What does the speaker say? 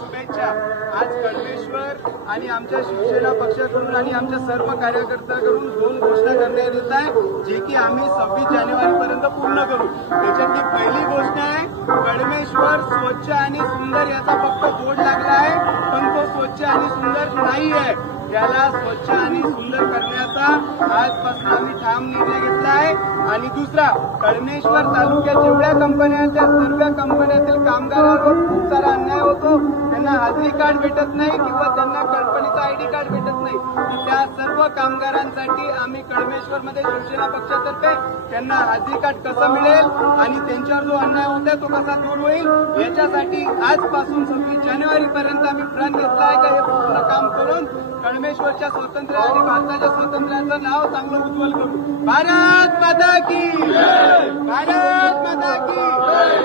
शुभेच्छा। आज कळमेश्वर आणि आमच्या शिवसेना पक्षाकडून आणि आमच्या सर्व कार्यकर्त्यांकडून 2 घोषणा करण्यात येत आहे, जे की आम्ही 26 जानेवारीपर्यंत पूर्ण करू। त्याच्यातली पहिली गोष्ट आहे, कळमेश्वर स्वच्छ आणि सुंदर याचा फक्त बोर्ड लागला आहे, पण तो स्वच्छ आणि सुंदर नाही आहे। याला स्वच्छ आणि सुंदर करण्याचा आजपासून आम्ही ठाम निर्णय घेतला आहे। आणि दुसरा, कळमेश्वर तालुक्यात जेवढ्या कंपन्या आहेत त्या सर्व कंपन्यातील कामगारांवर खूप सारा अन्याय होतो। त्यांना हाजरी कार्ड भेटत नाही किंवा त्यांना कंपनीचा आयडी कार्ड भेटत नाही। त्या सर्व कामगारांसाठी आम्ही कळमेश्वरमध्ये शिवसेना पक्षातर्फे त्यांना हाजरी कार्ड कसं मिळेल आणि त्यांच्यावर जो अन्याय होता तो कसा दूर होईल याच्यासाठी आजपासून 26 जानेवारीपर्यंत आम्ही प्रण घेतला आहे का हे पूर्ण काम करून कळमेश्वरच्या स्वातंत्र्य आणि भारताच्या स्वातंत्र्याचं नाव चांगलं उज्ज्वल करू। भारत माता की जय! भारत माता की जय!